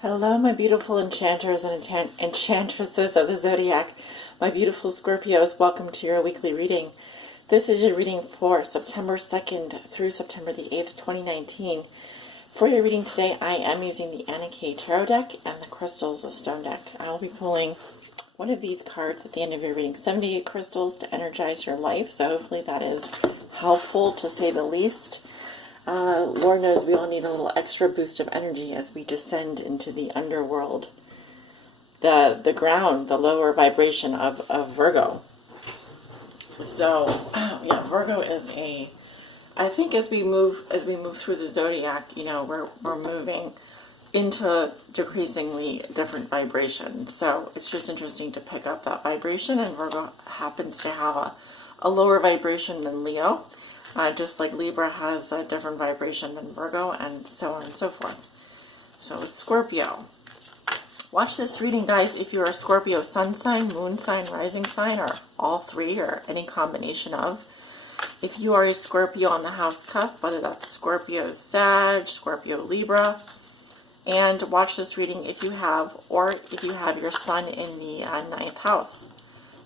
Hello, my beautiful enchanters and enchantresses of the zodiac. My beautiful Scorpios, welcome to your weekly reading. This is your reading for September 2nd through September the 8th, 2019. For your reading today, I am using the Anna K Tarot deck and the Crystals Stone deck. I will be pulling one of these cards at the end of your reading, 78 crystals to energize your life. So hopefully that is helpful, to say the least. Lord knows we all need a little extra boost of energy as we descend into the underworld, the ground, the lower vibration of Virgo. So, yeah, Virgo is I think as we move through the zodiac, we're moving into decreasingly different vibrations. So it's just interesting to pick up that vibration, and Virgo happens to have a lower vibration than Leo. Just like Libra has a different vibration than Virgo, and so on and so forth. So Scorpio. Watch this reading, guys, if you're a Scorpio sun sign, moon sign, rising sign, or all three, or any combination of. If you are a Scorpio on the house cusp, whether that's Scorpio Sag, Scorpio Libra. And watch this reading if you have your sun in the ninth house.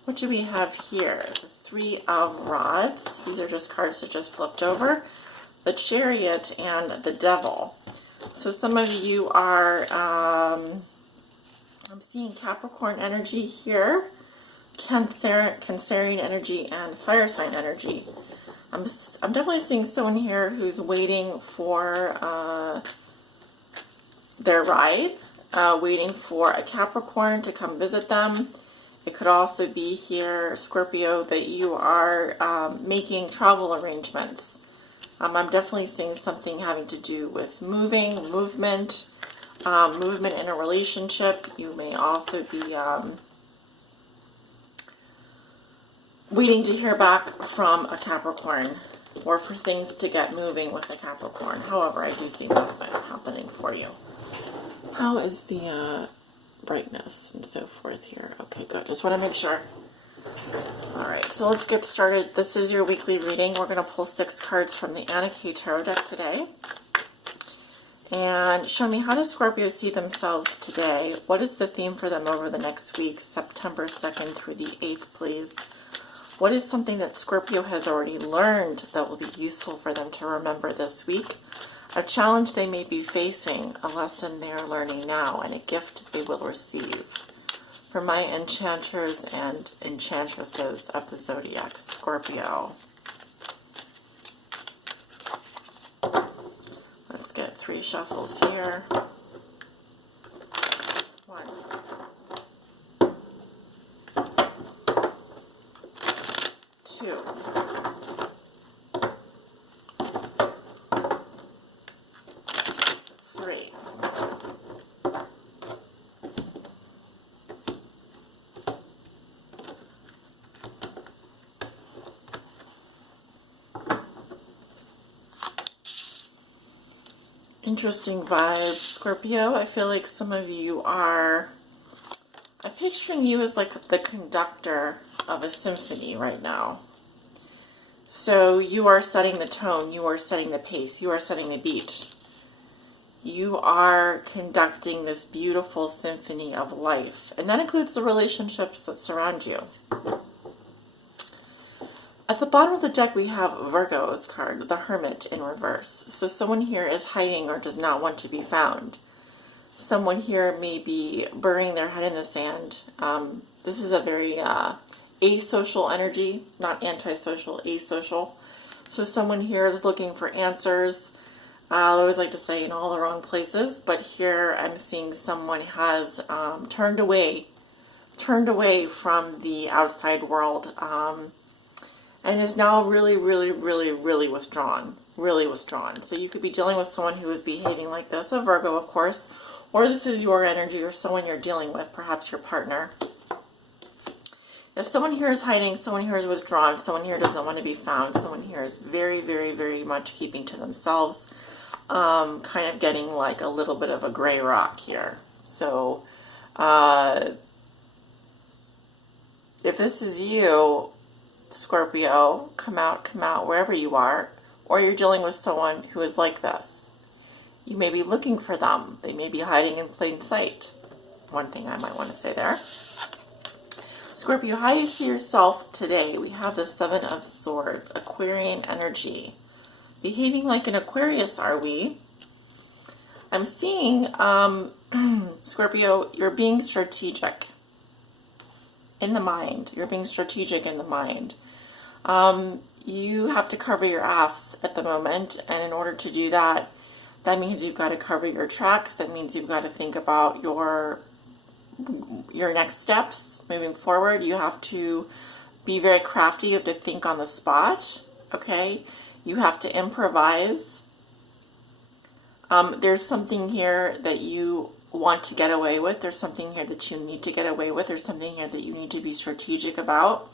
What do we have here? Three of Rods. These are just cards that just flipped over. The Chariot and the Devil. So some of you are, I'm seeing Capricorn energy here, Cancerian energy, and Fire sign energy. I'm definitely seeing someone here who's waiting for their ride, waiting for a Capricorn to come visit them. It could also be here, Scorpio, that you are making travel arrangements. I'm definitely seeing something having to do with movement in a relationship. You may also be waiting to hear back from a Capricorn, or for things to get moving with a Capricorn. However, I do see movement happening for you. How is the brightness and so forth here? Okay, good. Just want to make sure. All right, so let's get started. This is your weekly reading. We're going to pull 6 cards from the Anna K Tarot deck today. And show me, how does Scorpio see themselves today? What is the theme for them over the next week, September 2nd through the 8th, please? What is something that Scorpio has already learned that will be useful for them to remember this week? A challenge they may be facing, a lesson they are learning now, and a gift they will receive. For my enchanters and enchantresses of the zodiac, Scorpio. Let's get 3 shuffles here. 1, 2, 3. Interesting vibes, Scorpio. I feel like some of you I'm picturing you as like the conductor of a symphony right now. So you are setting the tone, you are setting the pace, you are setting the beat. You are conducting this beautiful symphony of life, and that includes the relationships that surround you. At the bottom of the deck, we have Virgo's card, the Hermit, in reverse. So someone here is hiding or does not want to be found. Someone here may be burying their head in the sand. This is a very asocial energy, not antisocial, asocial. So someone here is looking for answers. I always like to say in all the wrong places, but here I'm seeing someone has turned away from the outside world, and is now really, really, really, really withdrawn. Really withdrawn. So you could be dealing with someone who is behaving like this, a Virgo, of course, or this is your energy or someone you're dealing with, perhaps your partner. If someone here is hiding, someone here is withdrawn, someone here doesn't want to be found, someone here is very, very, very much keeping to themselves, kind of getting like a little bit of a gray rock here. So if this is you, Scorpio, come out wherever you are, or you're dealing with someone who is like this. You may be looking for them. They may be hiding in plain sight. One thing I might want to say there. Scorpio, how you see yourself today? We have the Seven of Swords, Aquarian energy. Behaving like an Aquarius, are we? I'm seeing, Scorpio, you're being strategic in the mind. You're being strategic in the mind. You have to cover your ass at the moment, and in order to do that, that means you've got to cover your tracks. That means you've got to think about your next steps moving forward. You have to be very crafty. You have to think on the spot. Okay? You have to improvise. There's something here that you want to get away with. There's something here that you need to get away with. There's something here that you need to be strategic about.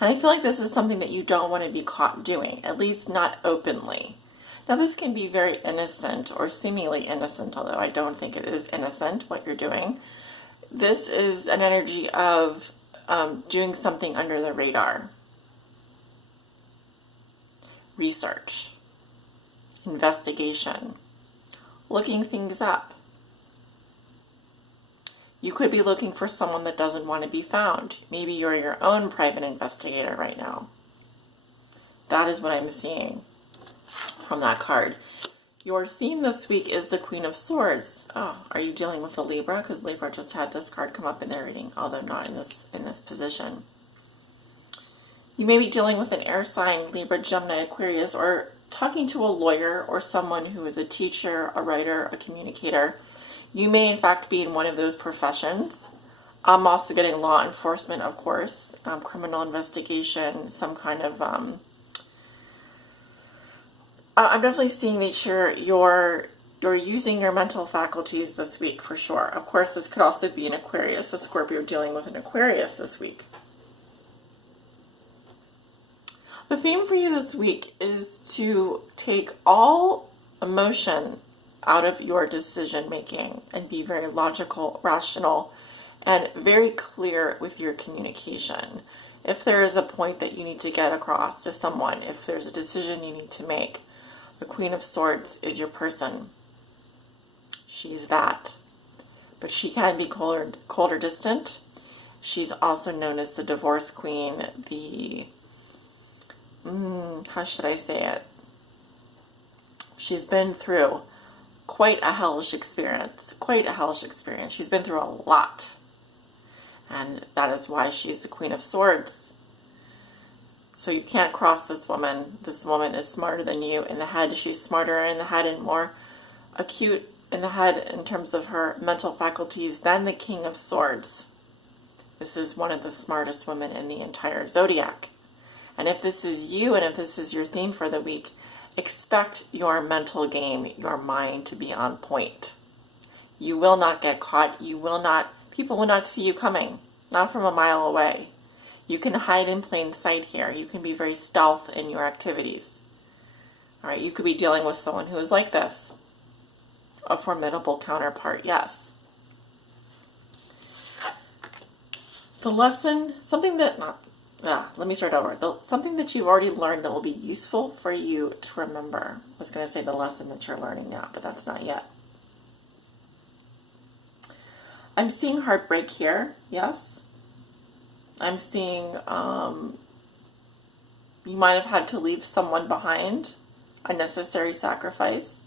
And I feel like this is something that you don't want to be caught doing, at least not openly. Now, this can be very innocent or seemingly innocent, although I don't think it is innocent what you're doing. This is an energy of doing something under the radar. Research, investigation, looking things up. You could be looking for someone that doesn't want to be found. Maybe you're your own private investigator right now. That is what I'm seeing from that card. Your theme this week is the Queen of Swords. Oh, are you dealing with a Libra? Because Libra just had this card come up in their reading, although not in this position. You may be dealing with an air sign, Libra, Gemini, Aquarius, or talking to a lawyer or someone who is a teacher, a writer, a communicator. You may, in fact, be in one of those professions. I'm also getting law enforcement, of course, criminal investigation, some kind of... I'm definitely seeing that you're using your mental faculties this week, for sure. Of course, this could also be an Aquarius, a Scorpio dealing with an Aquarius this week. The theme for you this week is to take all emotion out of your decision making and be very logical, rational, and very clear with your communication. If there is a point that you need to get across to someone, if there's a decision you need to make, the Queen of Swords is your person. She's that. But she can be cold or distant. She's also known as the Divorce Queen, the... how should I say it? She's been through quite a hellish experience. Quite a hellish experience. She's been through a lot. And that is why she's the Queen of Swords. So you can't cross this woman. This woman is smarter than you in the head. She's smarter in the head and more acute in the head in terms of her mental faculties than the King of Swords. This is one of the smartest women in the entire zodiac. And if this is you and if this is your theme for the week, expect your mental game, your mind to be on point. You will not get caught. People will not see you coming, not from a mile away. You can hide in plain sight here. You can be very stealth in your activities. All right, you could be dealing with someone who is like this. A formidable counterpart, yes. The lesson, something that you've already learned that will be useful for you to remember. I was going to say the lesson that you're learning now, but that's not yet. I'm seeing heartbreak here, yes. I'm seeing you might have had to leave someone behind, a necessary sacrifice.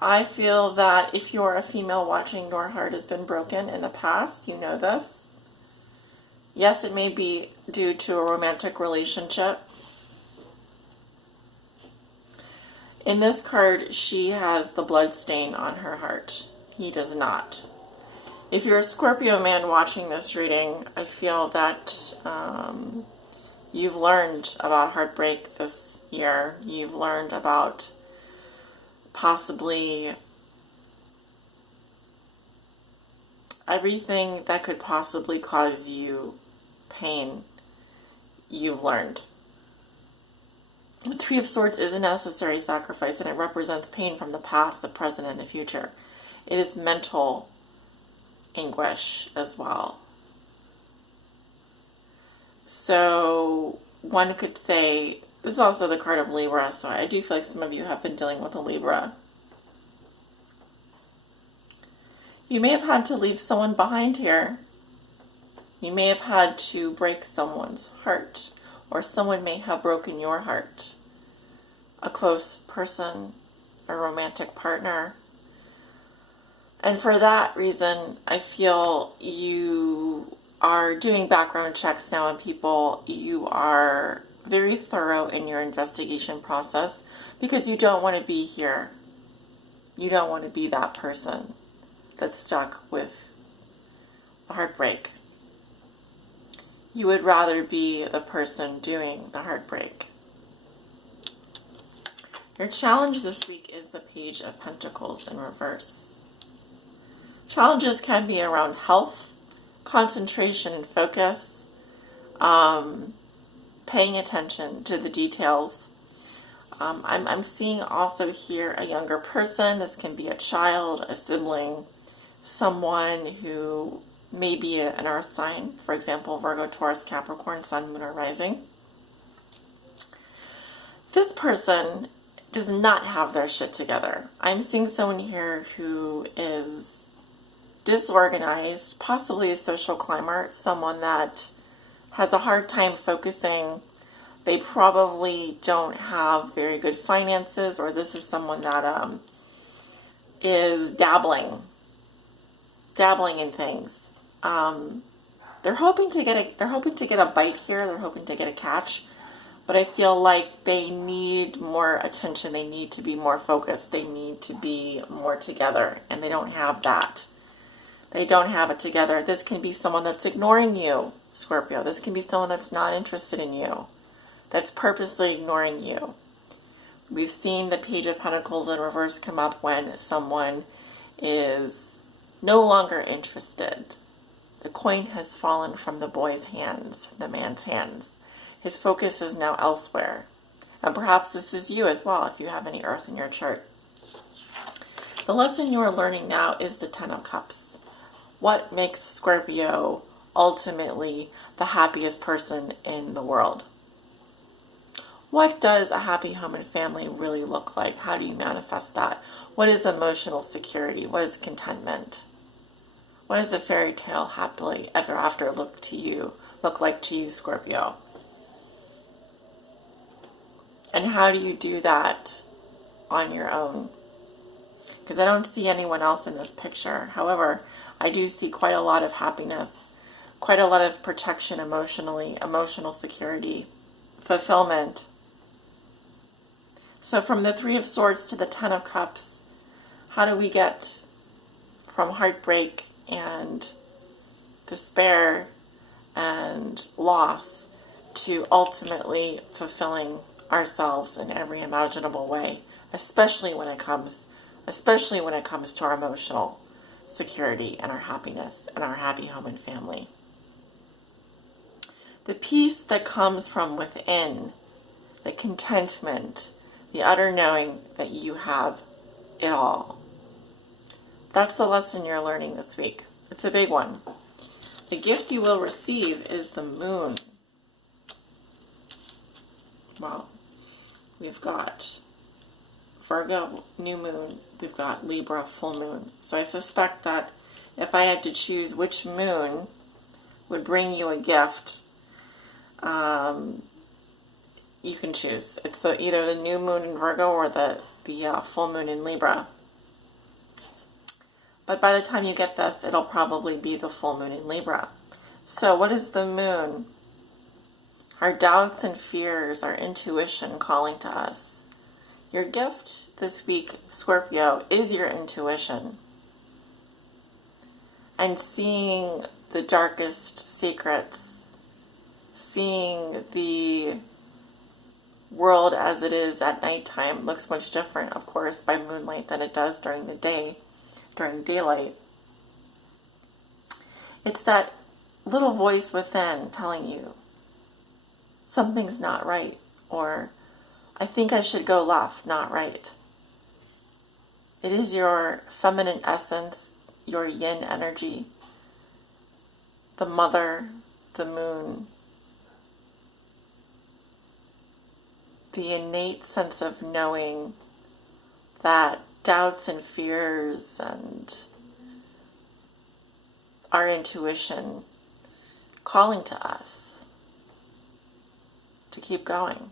I feel that if you're a female watching, your heart has been broken in the past. You know this. Yes, it may be due to a romantic relationship. In this card, she has the blood stain on her heart. He does not. If you're a Scorpio man watching this reading, I feel that you've learned about heartbreak this year. You've learned about possibly everything that could possibly cause you pain. You've learned. The Three of Swords is a necessary sacrifice, and it represents pain from the past, the present, and the future. It is mental anguish as well. So one could say This is also the card of Libra, so I do feel like some of you have been dealing with a Libra. You may have had to leave someone behind here. You may have had to break someone's heart, or someone may have broken your heart. A close person, a romantic partner. And for that reason, I feel you are doing background checks now on people. You are very thorough in your investigation process because you don't want to be here. You don't want to be that person that's stuck with a heartbreak. You would rather be the person doing the heartbreak. Your challenge this week is the Page of Pentacles in reverse. Challenges can be around health, concentration and focus, paying attention to the details. I'm seeing also here a younger person. This can be a child, a sibling, someone who may be an earth sign, for example, Virgo, Taurus, Capricorn, Sun, Moon, or Rising. This person does not have their shit together. I'm seeing someone here who is disorganized, possibly a social climber, someone that has a hard time focusing. They probably don't have very good finances, or this is someone that is dabbling in things. They're hoping to get a bite here. They're hoping to get a catch, but I feel like they need more attention. They need to be more focused. They need to be more together, and they don't have that. They don't have it together. This can be someone that's ignoring you, Scorpio. This can be someone that's not interested in you, that's purposely ignoring you. We've seen the Page of Pentacles in reverse come up when someone is no longer interested. The coin has fallen from the boy's hands, from the man's hands. His focus is now elsewhere. And perhaps this is you as well, if you have any earth in your chart. The lesson you are learning now is the Ten of Cups. What makes Scorpio ultimately the happiest person in the world? What does a happy home and family really look like? How do you manifest that? What is emotional security? What is contentment? What does a fairy tale happily ever after look like to you, Scorpio? And how do you do that on your own? Because I don't see anyone else in this picture. However, I do see quite a lot of happiness, quite a lot of protection emotionally, emotional security, fulfillment. So from the Three of Swords to the Ten of Cups, how do we get from heartbreak and despair and loss to ultimately fulfilling ourselves in every imaginable way, especially when it comes to our emotional security and our happiness and our happy home and family. The peace that comes from within, the contentment, the utter knowing that you have it all. That's the lesson you're learning this week. It's a big one. The gift you will receive is the moon. Well, we've got Virgo, new moon. We've got Libra, full moon. So I suspect that if I had to choose which moon would bring you a gift, you can choose. It's either the new moon in Virgo or the full moon in Libra. But by the time you get this, it'll probably be the full moon in Libra. So what is the moon? Our doubts and fears, our intuition calling to us. Your gift this week, Scorpio, is your intuition. And seeing the darkest secrets, seeing the world as it is at nighttime looks much different, of course, by moonlight than it does during the day, during daylight. It's that little voice within telling you something's not right, or I think I should go left, not right. It is your feminine essence, your yin energy, the mother, the moon, the innate sense of knowing that doubts and fears and our intuition calling to us to keep going.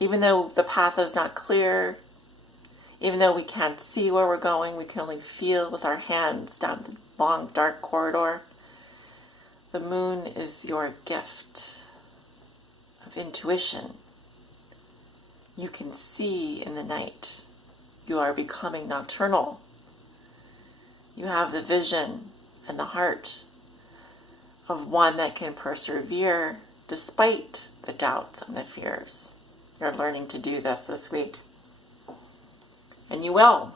Even though the path is not clear, even though we can't see where we're going, we can only feel with our hands down the long, dark corridor. The moon is your gift of intuition. You can see in the night. You are becoming nocturnal. You have the vision and the heart of one that can persevere despite the doubts and the fears. You're learning to do this week. And you will.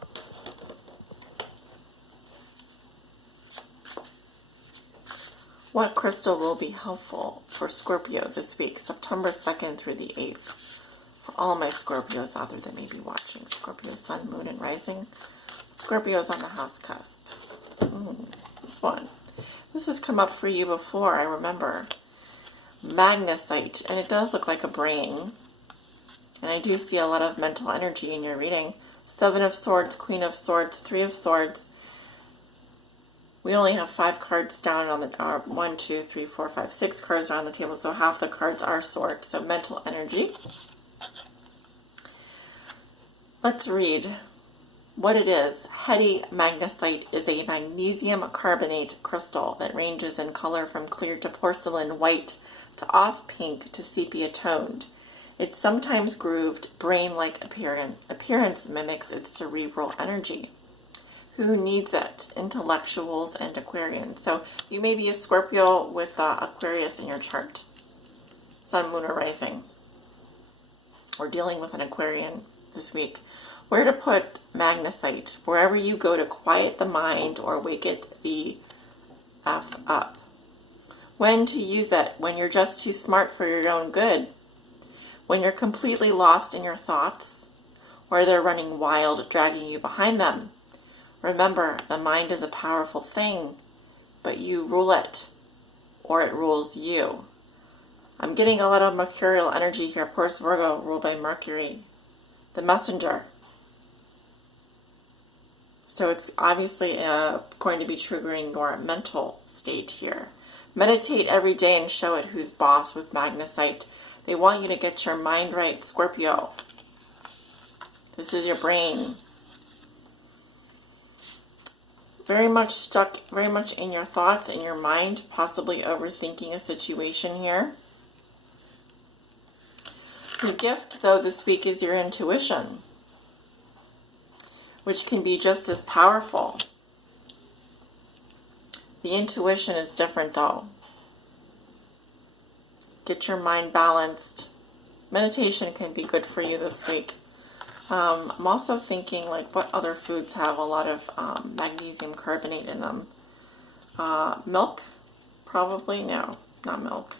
What crystal will be helpful for Scorpio this week, September 2nd through the 8th? For all my Scorpios out there that may be watching, Scorpio, Sun, Moon, and Rising. Scorpios on the house cusp. This one. This has come up for you before, I remember. Magnesite, and it does look like a brain. And I do see a lot of mental energy in your reading. 7 of Swords, Queen of Swords, 3 of Swords. We only have 5 cards down on the, 1, 2, 3, 4, 5, 6 cards are on the table, so half the cards are swords, so mental energy. Let's read what it is. Heady magnesite is a magnesium carbonate crystal that ranges in color from clear to porcelain white to off pink to sepia toned. Its sometimes grooved, brain-like appearance mimics its cerebral energy. Who needs it? Intellectuals and Aquarians. So you may be a Scorpio with Aquarius in your chart. Sun, Moon, or Rising. Or dealing with an Aquarian this week. Where to put magnesite? Wherever you go to quiet the mind or wake it the F up. When to use it? When you're just too smart for your own good. When you're completely lost in your thoughts. Or they're running wild, dragging you behind them. Remember, the mind is a powerful thing, but you rule it, or it rules you. I'm getting a lot of mercurial energy here. Of course, Virgo, ruled by Mercury, the messenger. So it's obviously going to be triggering your mental state here. Meditate every day and show it who's boss with magnesite. They want you to get your mind right, Scorpio. This is your brain. Very much stuck, very much in your thoughts, in your mind, possibly overthinking a situation here. Your gift, though, this week is your intuition, which can be just as powerful. The intuition is different, though. Get your mind balanced. Meditation can be good for you this week. I'm also thinking, like, what other foods have a lot of magnesium carbonate in them? Milk? Probably. No, not milk.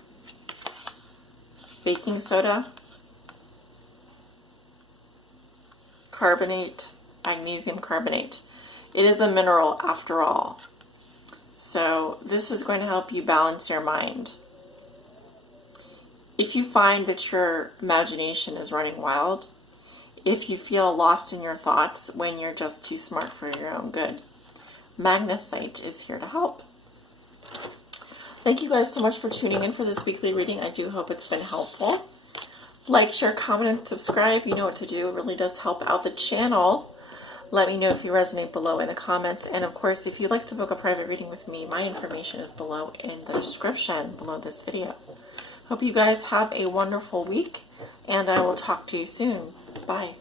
Baking soda? Carbonate, magnesium carbonate. It is a mineral after all. So this is going to help you balance your mind. If you find that your imagination is running wild, if you feel lost in your thoughts when you're just too smart for your own good, magnesite is here to help. Thank you guys so much for tuning in for this weekly reading. I do hope it's been helpful. Like, share, comment, and subscribe. You know what to do. It really does help out the channel. Let me know if you resonate below in the comments. And of course, if you'd like to book a private reading with me, my information is below in the description below this video. Hope you guys have a wonderful week, and I will talk to you soon. Bye.